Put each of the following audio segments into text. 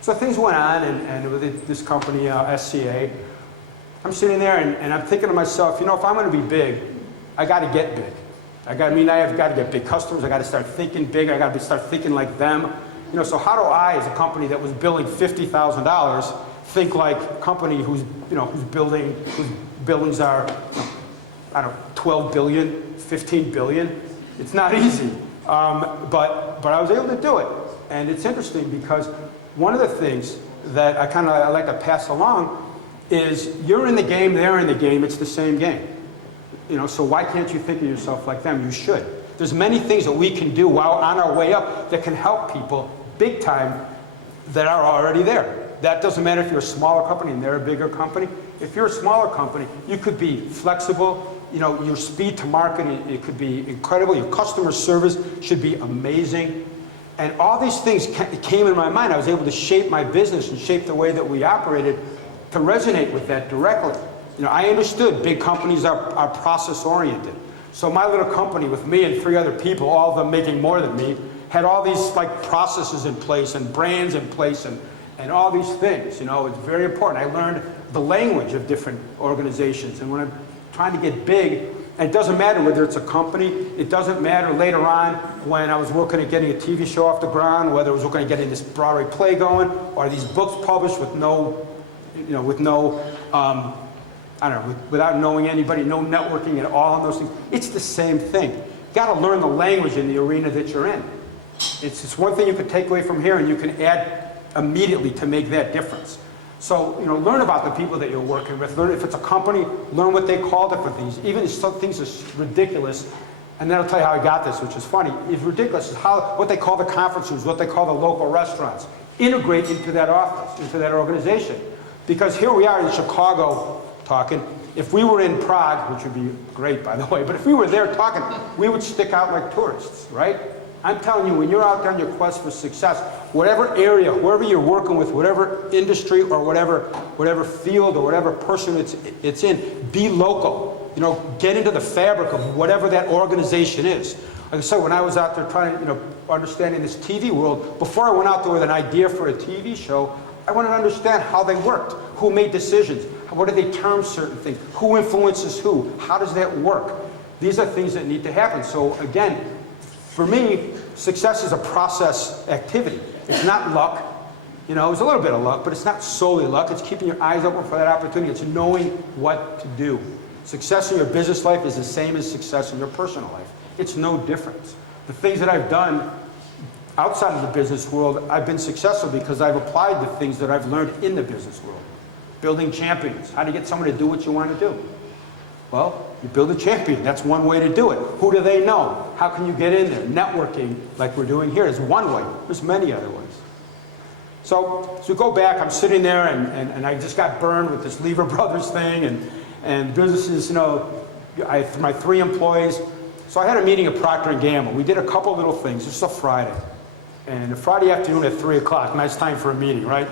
So things went on, and with this company, SCA, I'm sitting there and I'm thinking to myself, you know, if I'm going to be big, I got to get big. I have got to get big customers. I got to start thinking big. I got to start thinking like them. You know, so how do I, as a company that was billing $50,000, think like a company whose billings are, I don't know, 12 billion, 15 billion? It's not easy, but I was able to do it. And it's interesting because one of the things that I like to pass along is you're in the game, they're in the game, it's the same game. You know, so why can't you think of yourself like them? You should. There's many things that we can do while on our way up that can help people big time that are already there. That doesn't matter if you're a smaller company and they're a bigger company. If you're a smaller company, you could be flexible. You know, your speed to market, it could be incredible. Your customer service should be amazing. And all these things came in my mind. I was able to shape my business and shape the way that we operated to resonate with that directly. You know, I understood big companies are process oriented. So my little company with me and 3 other people, all of them making more than me, had all these like processes in place and brands in place and all these things. You know, it's very important. I learned the language of different organizations. And when I'm trying to get big, and it doesn't matter whether it's a company, it doesn't matter later on when I was working at getting a TV show off the ground, whether I was working at getting this Broadway play going, or these books published with no, you know, I don't know, without knowing anybody, no networking at all on those things. It's the same thing. You got to learn the language in the arena that you're in. It's just one thing you can take away from here and you can add immediately to make that difference. So, you know, learn about the people that you're working with. Learn if it's a company, learn what they call different things. Even if some things are ridiculous, and then I'll tell you how I got this, which is funny. It's ridiculous. Is what they call the conference rooms, what they call the local restaurants. Integrate into that office, into that organization. Because here we are in Chicago talking. If we were in Prague, which would be great, by the way, but if we were there talking, we would stick out like tourists, right? I'm telling you, when you're out there on your quest for success, whatever area, wherever you're working with, whatever industry or whatever field or whatever person it's in, be local. You know, get into the fabric of whatever that organization is. Like I said, when I was out there trying to, you know, understanding this TV world, before I went out there with an idea for a TV show, I wanted to understand how they worked, who made decisions, what do they term certain things, who influences who, how does that work? These are things that need to happen. So again, for me, success is a process activity. It's not luck. You know, it's a little bit of luck, but it's not solely luck. It's keeping your eyes open for that opportunity. It's knowing what to do. Success in your business life is the same as success in your personal life. It's no difference. The things that I've done outside of the business world, I've been successful because I've applied the things that I've learned in the business world. Building champions. How do you get someone to do what you want to do? Well, you build a champion. That's one way to do it. Who do they know? How can you get in there? Networking, like we're doing here, is one way. There's many other ways. So go back. I'm sitting there, and I just got burned with this Lever Brothers thing, and businesses, you know, my 3 employees. So I had a meeting at Procter & Gamble. We did a couple little things. This is a Friday. And a Friday afternoon at 3 o'clock, nice time for a meeting, right?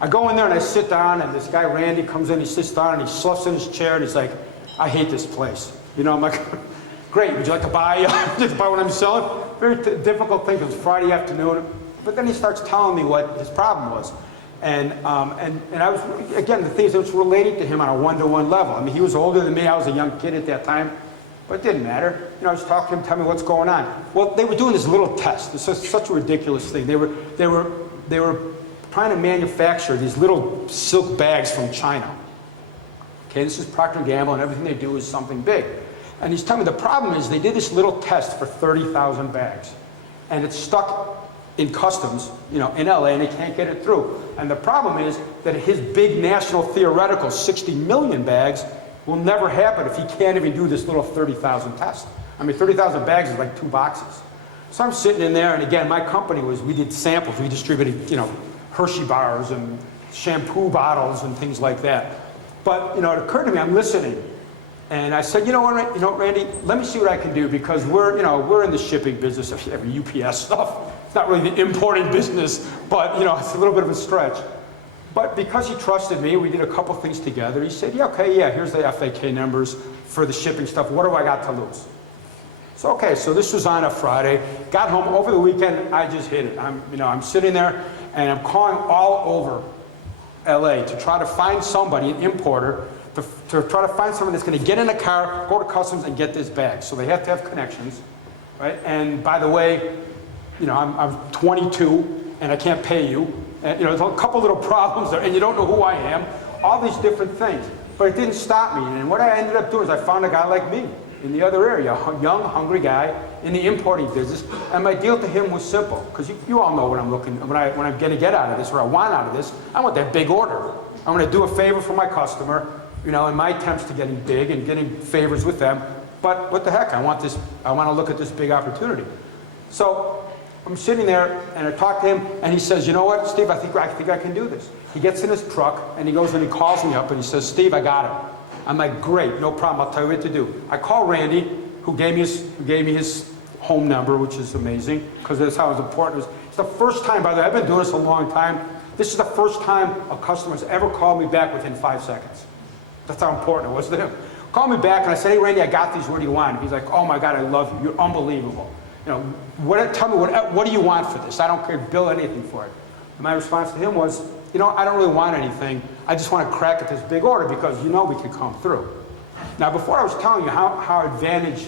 I go in there and I sit down, and this guy, Randy, comes in, he sits down, and he sloughs in his chair, and he's like, I hate this place. You know, I'm like, great, would you like to buy what I'm selling? Very difficult thing, because it's Friday afternoon. But then he starts telling me what his problem was. And I was, again, the things that was related to him on a one-to-one level. I mean, he was older than me, I was a young kid at that time, but it didn't matter. You know, I was talking to him, tell me what's going on. Well, they were doing this little test. It's such a ridiculous thing. They were trying to manufacture these little silk bags from China. Okay, this is Procter & Gamble, and everything they do is something big. And he's telling me the problem is they did this little test for 30,000 bags. And it's stuck in customs, you know, in LA, and they can't get it through. And the problem is that his big national theoretical 60 million bags will never happen if he can't even do this little 30,000 test. I mean, 30,000 bags is like 2 boxes. So I'm sitting in there, and again, my company we did samples. We distributed, you know, Hershey bars and shampoo bottles and things like that. But, you know, it occurred to me, I'm listening. And I said, you know what, Randy, let me see what I can do, because we're in the shipping business of every UPS stuff. It's not really the importing business, but, you know, it's a little bit of a stretch. But because he trusted me, we did a couple things together. He said, yeah, okay, yeah, here's the FAK numbers for the shipping stuff. What do I got to lose? So, okay, so this was on a Friday. Got home over the weekend, I just hit it. I'm sitting there, And I'm calling all over LA to try to find somebody, an importer, to try to find someone that's going to get in a car, go to customs, and get this bag. So they have to have connections, right? And by the way, you know, I'm 22 and I can't pay you. And, you know, there's a couple little problems there, and you don't know who I am. All these different things, but it didn't stop me. And what I ended up doing is I found a guy like me in the other area, a young, hungry guy in the importing business. And my deal to him was simple, because you all know what I'm looking, when I'm going to get out of this, or I want out of this. I want that big order. I'm going to do a favor for my customer, you know, in my attempts to getting big and getting favors with them. But what the heck, I want to look at this big opportunity. So I'm sitting there and I talk to him and he says, you know what, Steve, I think I can do this. He gets in his truck and he goes and he calls me up and he says, Steve, I got it. I'm like, great, no problem, I'll tell you what to do. I call Randy, who gave me his home number, which is amazing, because that's how important it was. It's the first time, by the way, I've been doing this a long time. This is the first time a customer's ever called me back within 5 seconds. That's how important it was to him. Called me back and I said, hey Randy, I got these, what do you want? He's like, oh my God, I love you, you're unbelievable. You know, tell me, what do you want for this? I don't care, bill anything for it. And my response to him was, you know, I don't really want anything. I just want to crack at this big order because you know we can come through. Now, before I was telling you how advantage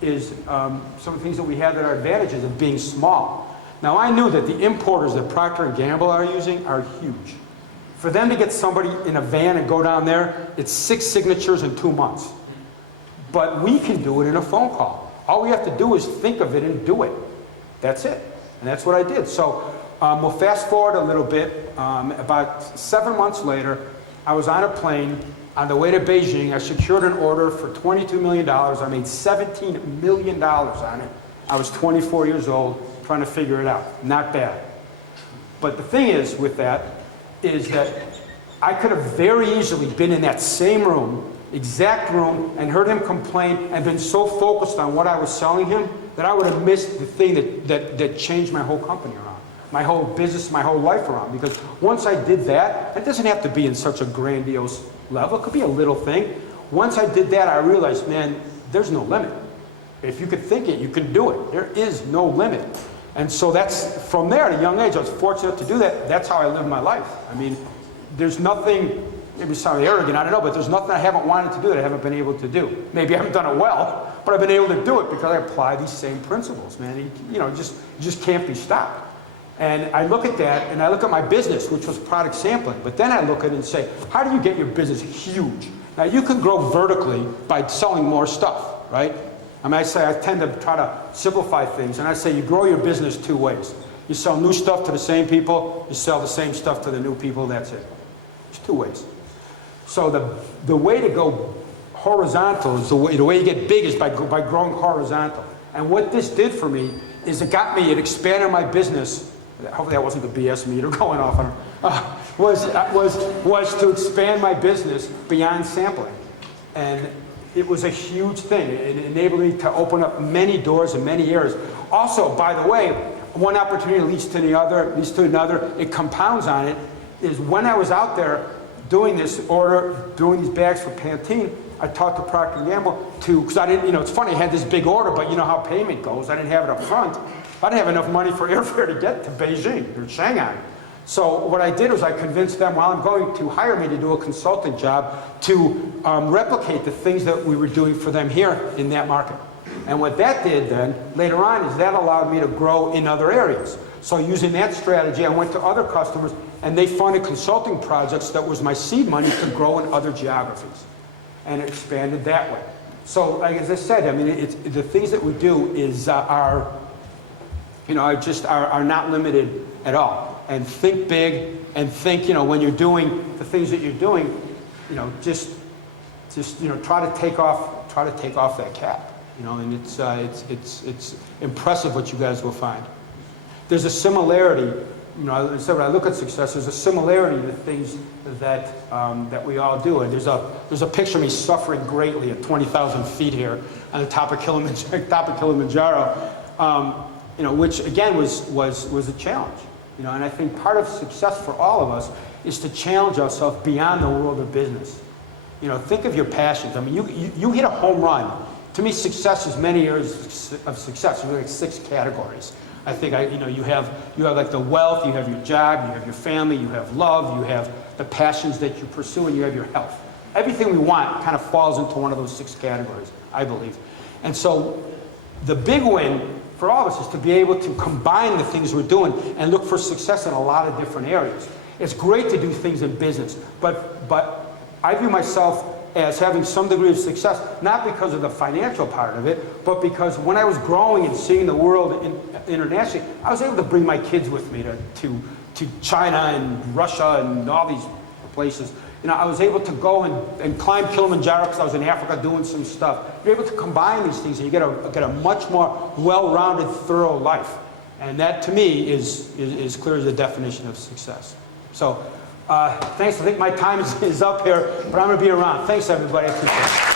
is, some of the things that we have that are advantages of being small. Now, I knew that the importers that Procter & Gamble are using are huge. For them to get somebody in a van and go down there, it's 6 signatures in 2 months. But we can do it in a phone call. All we have to do is think of it and do it. That's it. And that's what I did. So we'll fast forward a little bit. About 7 months later, I was on a plane on the way to Beijing. I secured an order for $22 million. I made $17 million on it. I was 24 years old, trying to figure it out. Not bad. But the thing is with that, is that I could have very easily been in that same room, exact room, and heard him complain and been so focused on what I was selling him that I would have missed the thing that changed my whole company around, my whole business, my whole life around. Because once I did that, it doesn't have to be in such a grandiose level. It could be a little thing. Once I did that, I realized, man, there's no limit. If you could think it, you can do it. There is no limit. And so that's, from there at a young age, I was fortunate to do that. That's how I live my life. I mean, there's nothing, maybe sound arrogant, I don't know, but there's nothing I haven't wanted to do that I haven't been able to do. Maybe I haven't done it well, but I've been able to do it because I apply these same principles, man. You know, just can't be stopped. And I look at that, and I look at my business, which was product sampling, but then I look at it and say, how do you get your business huge? Now, you can grow vertically by selling more stuff, right? I mean, I tend to try to simplify things, and I say you grow your business 2 ways. You sell new stuff to the same people, you sell the same stuff to the new people, that's it. There's 2 ways. So the way to go horizontal is the way you get big is by growing horizontal. And what this did for me is it expanded my business. Hopefully that wasn't the BS meter going off on was to expand my business beyond sampling. And it was a huge thing. It enabled me to open up many doors in many areas. Also, by the way, one opportunity leads to the other, leads to another. It compounds on it. Is when I was out there doing this order, doing these bags for Pantene, I talked to Procter & Gamble because I didn't, you know, it's funny, I had this big order, but you know how payment goes. I didn't have it up front. I didn't have enough money for airfare to get to Beijing or Shanghai. So what I did was I convinced them, well, I'm going to hire me to do a consulting job to replicate the things that we were doing for them here in that market. And what that did then, later on, is that allowed me to grow in other areas. So using that strategy, I went to other customers, and they funded consulting projects that was my seed money to grow in other geographies. And it expanded that way. So, like, as I said, I mean, the things that we do is are not limited at all. And think big, and think, you know, when you're doing the things that you're doing, you know, just you know, try to take off that cap, you know, and it's impressive what you guys will find. There's a similarity, you know, so when I look at success, there's a similarity to things that that we all do. And there's a picture of me suffering greatly at 20,000 feet here on the top of Kilimanjaro, you know, which again was a challenge. You know, and I think part of success for all of us is to challenge ourselves beyond the world of business. You know, think of your passions. I mean, you hit a home run. To me, success is many areas of success. There's like 6 categories. I think you have like the wealth, you have your job, you have your family, you have love, you have the passions that you pursue, and you have your health. Everything we want kind of falls into one of those 6 categories, I believe. And so the big win for all of us is to be able to combine the things we're doing and look for success in a lot of different areas. It's great to do things in business, but I view myself as having some degree of success, not because of the financial part of it, but because when I was growing and seeing the world internationally, I was able to bring my kids with me to China and Russia and all these places. I was able to go and climb Kilimanjaro because I was in Africa doing some stuff. You're able to combine these things and you get a much more well-rounded, thorough life. And that, to me, is clear as the definition of success. So, thanks. I think my time is up here, but I'm going to be around. Thanks, everybody. I appreciate it.